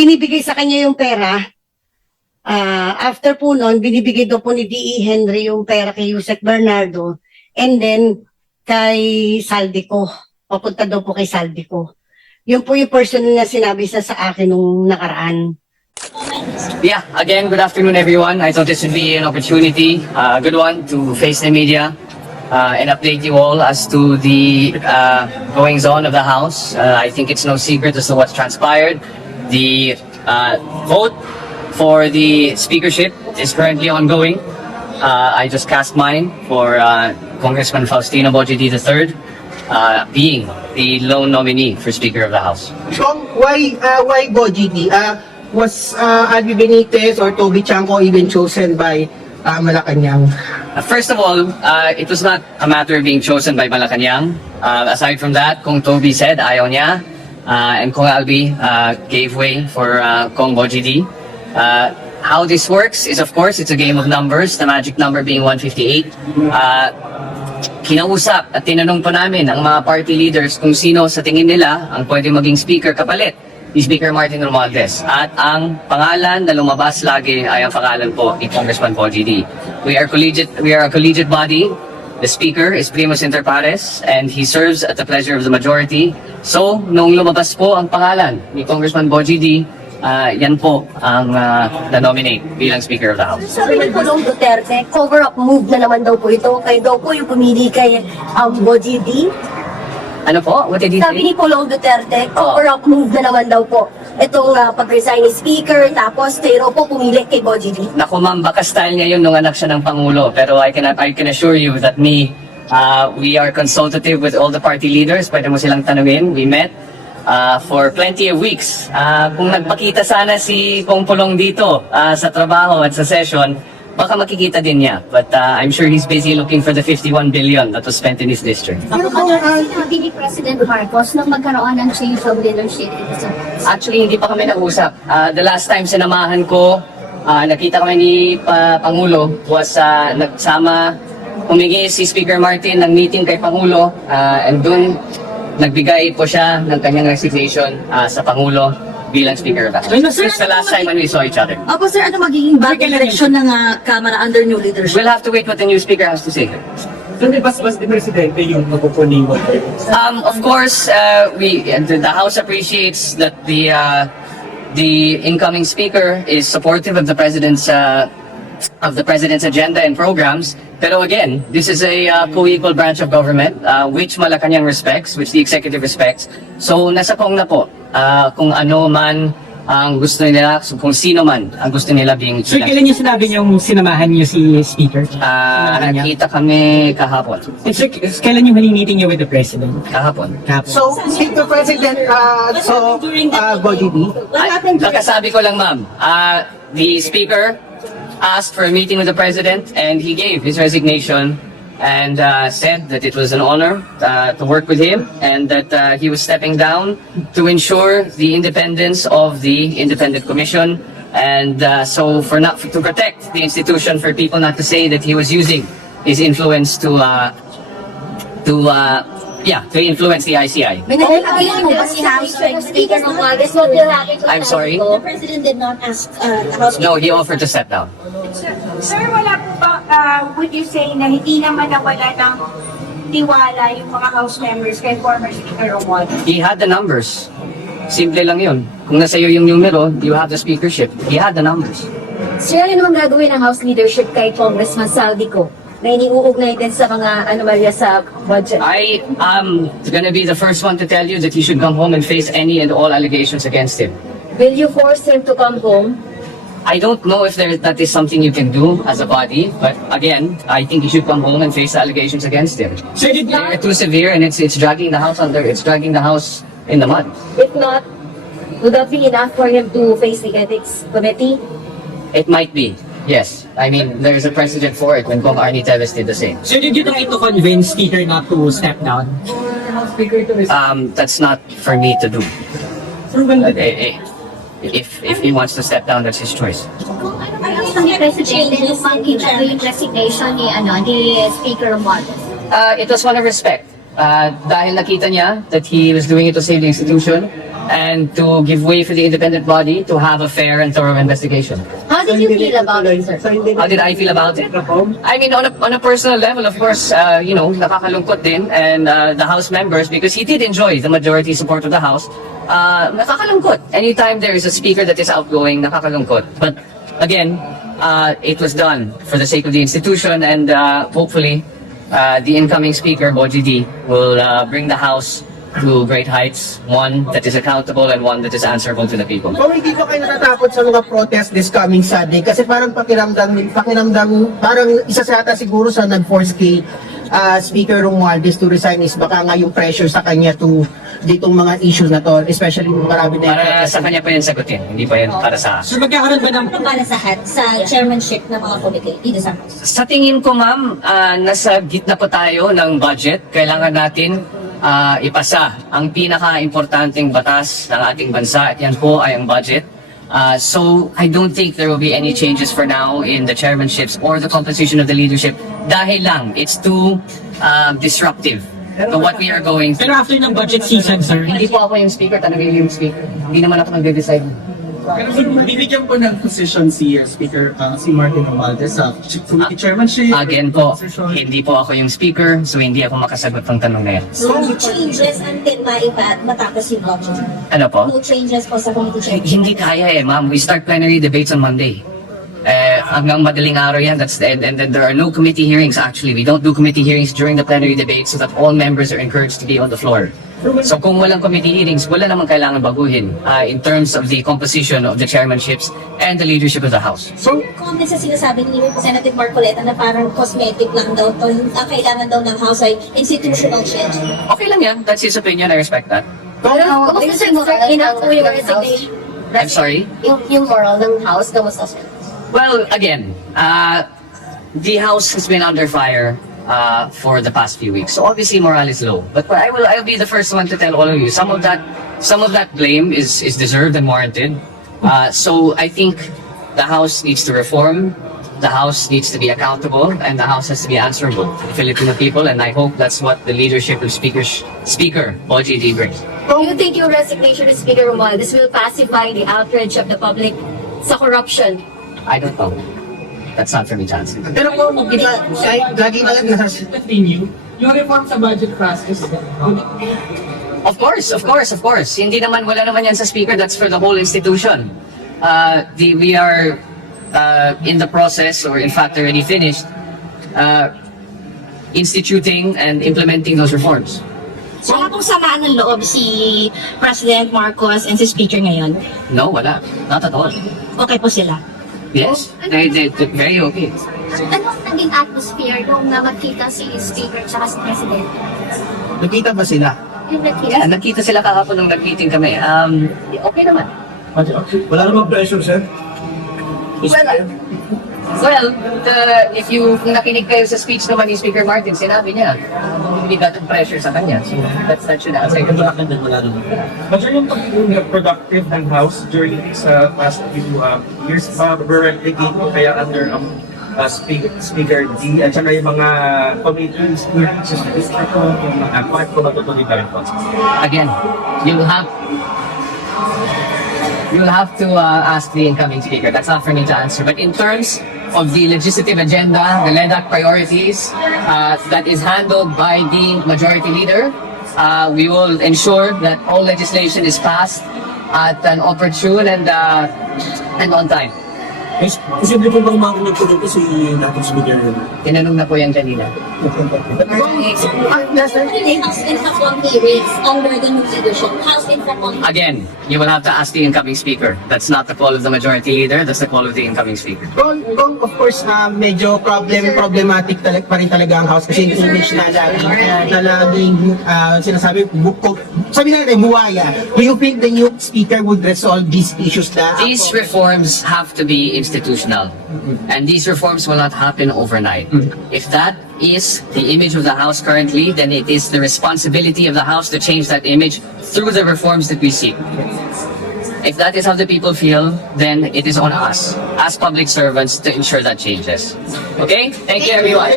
Binibigay sa kanya yung pera. After po nun, binibigay daw po ni D.E. Henry yung pera kay Yusek Bernardo. And then, kay Zaldy ko. Papunta daw po kay Zaldy ko. Yun po yung personal na sinabi sa akin nung nakaraan. Yeah, again, good afternoon everyone. I thought this would be an opportunity, a good one, to face the media and update you all as to the goings on of the House. I think it's no secret as to what's transpired. The vote for the speakership is currently ongoing. I just cast mine for Congressman Faustino Bojidi III, being the lone nominee for Speaker of the House. Why Bojidi? Was Albi Benitez or Toby Chanco even chosen by Malacañang? First of all, it was not a matter of being chosen by Malacañang. Aside from that, Kung Toby said ayaw niya, and Kung Albi gave way for Kong Bojidi. How this works is, of course, it's a game of numbers, the magic number being 158. Kinausap at tinanong po namin ang mga party leaders kung sino sa tingin nila ang pwede maging speaker kapalit ni Speaker Martin Romualdez. At ang pangalan na lumabas lagi ay ang pangalan po ni Congressman Bojidi. We are a collegiate body. The Speaker is primus inter pares and he serves at the pleasure of the majority. So, nung lumabas po ang pangalan ni Congressman Bojidi, yan po ang na-nominate bilang Speaker of the House. Sabi ni Pulong Duterte, cover-up move na naman daw po ito. Kayo daw po yung pumili kay Bojidi. Ano po? What did he Sabi ni say? Pulong Duterte, cover-up move na naman daw po. Itong pag-resign ni Speaker, tapos kayo po pumili kay Bojidi. Naku ma'am, baka style niya yun nung anak siya ng Pangulo. Pero I can assure you that we are consultative with all the party leaders. Pwede mo silang tanungin. We met for plenty of weeks. Kung nagpakita sana si Kong Pulong dito sa trabaho at sa session, baka makikita din niya. But I'm sure he's busy looking for the 51 billion that was spent in his district. Pero kung sinabi ni President Marcos nang magkaroon ng change of leadership dito sa Actually, hindi pa kami nag-usap. The last time sinamahan ko, nakita kami ni Pangulo was nagsama, humingi si Speaker Martin ng meeting kay Pangulo and dun nagbigay po siya ng kanyang resignation sa Pangulo bilang Speaker of the House. This is the last time when we saw each other. Opo sir, ano magiging bagong direksyon ng Kamara under new leadership? We'll have to wait what the new Speaker has to say. So, di ba mas ni Presidente yung mapupunin mo? Of course, the House appreciates that the incoming Speaker is supportive of the President's agenda and programs. Pero again, this is a co-equal branch of government which Malacañang respects, which the executive respects. So nasa Kong na po kung ano man ang gusto nila, so kung sino man ang gusto nila being So, kailan niyo sinabi niyong sinamahan niyo si Speaker? nakita kami kahapon. And sir, kailan yung huling meeting niyo with the President? Kahapon. Kapos. So, if the President saw Bojidi, Nakasabi ko lang ma'am, the Speaker asked for a meeting with the President and he gave his resignation and said that it was an honor to work with him and that he was stepping down to ensure the independence of the Independent Commission and so to protect the institution, for people not to say that he was using his influence to influence the ICI. May nagkakaroon mo ba si House Speaker Romualdez? I'm sorry? The President did not ask the House No, he offered to step down. Sir, wala po ba, would you say na hindi naman nawala ng tiwala yung mga House members kay former Speaker Romualdez? He had the numbers. Simple lang yun. Kung nasa iyo yung numero, you have the speakership. He had the numbers. Sir, ano naman gagawin ng House leadership kay Congressman Zaldy ko na iniuugnay din sa mga anomalya sa budget? I am gonna be the first one to tell you that he should come home and face any and all allegations against him. Will you force him to come home? I don't know if that is something you can do as a body, but again, I think he should come home and face the allegations against him. Sir, They're too severe and it's dragging the house in the mud. If not, would that be enough for him to face the ethics committee? It might be, yes. I mean, there's a precedent for it when Kong Arnie Teves did the same. Sir, did you try to convince Speaker not to step down? That's not for me to do. Sir, when If he wants to step down, that's his choice. Kung ano ba yung President yung makita yung resignation ni Speaker Romualdez? It was one of respect. Dahil nakita niya that he was doing it to save the institution and to give way for the independent body to have a fair and thorough investigation. How did you feel about it, sir? How did I feel about it? I mean, on a personal level, of course, nakakalungkot din, and the House members, because he did enjoy the majority support of the House, nakakalungkot. Anytime there is a speaker that is outgoing, nakakalungkot. But again, it was done for the sake of the institution, and hopefully, the incoming speaker, Boji D, will bring the House to great heights, one that is accountable and one that is answerable to the people. Kung hindi ba kayo natatakot sa mga protest this coming Sunday? Kasi parang pakiramdam, parang isa sa ata siguro sa nag-force kay Speaker Romualdez to resign is baka nga yung pressure sa kanya to ditong mga issues na to, especially marami na Para sa kanya pa yan sagutin, hindi pa yan para sa... So magkakaroon ba ng Para sa chairmanship ng mga komite dito sa House? Sa tingin ko, ma'am, nasa gitna pa tayo ng budget. Kailangan natin ipasa ang pinaka-importanting batas ng ating bansa, at yan po ay ang budget. So I don't think there will be any changes for now in the chairmanships or the composition of the leadership dahil lang it's too disruptive to what we are going through. pero after ng budget season, sir, Hindi po ako yung speaker, tanongin yung speaker. Hindi naman ako nagde-decide. Pero bibigyan po ng position si Speaker si Martin Romualdez sa committee chairmanship. Again po, position. hindi po ako yung speaker, so hindi ako makasagot ng tanong na yan. No changes until matapos yung budget. Ano po? No changes po sa committee chairmanship. Hindi kaya ma'am. We start plenary debates on Monday. Hanggang madaling araw yan. And then there are no committee hearings actually. We don't do committee hearings during the plenary debates so that all members are encouraged to be on the floor. So kung walang committee hearings, wala namang kailangan baguhin in terms of the composition of the chairmanships and the leadership of the House. So, comment sa sinasabi ni Representative Marcoleta na parang cosmetic lang daw to, ang kailangan daw ng House ay institutional change. Okay lang yan. That's his opinion. I respect that. Kamusta sir, enough po yung resignation? I'm sorry? Yung moral ng House, kamusta sir? Well, again, the House has been under fire for the past few weeks. So obviously morale is low. But I'll be the first one to tell all of you, some of that blame is deserved and warranted. So I think the House needs to reform, the House needs to be accountable, and the House has to be answerable to the Filipino people, and I hope that's what the leadership of Speaker Boji D brings. Do you think yung resignation of Speaker Romualdez will pacify the outrage of the public sa corruption? I don't know. That's not for me to answer. Pero kung di ba, lagi na lang nasa continue yung reform sa budget process. Of course. Hindi naman, wala naman yan sa speaker. That's for the whole institution. We are in the process, or in fact already finished, instituting and implementing those reforms. So, wala pong samaan ng loob si President Marcos and si Speaker ngayon? No, wala. Not at all. Okay po sila? Yes, they're very okay. Anong naging atmosphere nung magkita si Speaker at si President? nakita ba sila? Yung nagkita? Yeah, nagkita sila kahapon nung nag-meeting kami. Okay naman. Wala namang pressure, sir. Well, kung nakinig kayo sa speech naman ni Speaker Martin, sinabi niya, hindi gatong pressure sa kanya. So that should answer your question. But sir, yung pagiging productive ng House during these past few years, were replicated kaya under Speaker D at saka yung mga committees, yung mga part ko matutuloy pa rin po. Again, you'll have to ask the incoming speaker. That's not for me to answer. But in terms of the legislative agenda, the LEDAC priorities that is handled by the majority leader, we will ensure that all legislation is passed at an opportune and on time. Posible po bang makulit po dito si dating Speaker? Tinanong na po yan kanina. House Infracom hearings under the new leadership. House Infracom. Again, you will have to ask the incoming speaker. That's not the call of the majority leader. That's the call of the incoming speaker. Kung of course, medyo problematic pa rin talaga ang House kasi yung image na laging sinasabi, sabi natin, buwaya. Do you think the new Speaker would resolve these issues na? These reforms have to be institutional, and these reforms will not happen overnight. If that is the image of the House currently, then it is the responsibility of the House to change that image through the reforms that we seek. If that is how the people feel, then it is on us as public servants to ensure that changes. Okay? Thank you, everyone.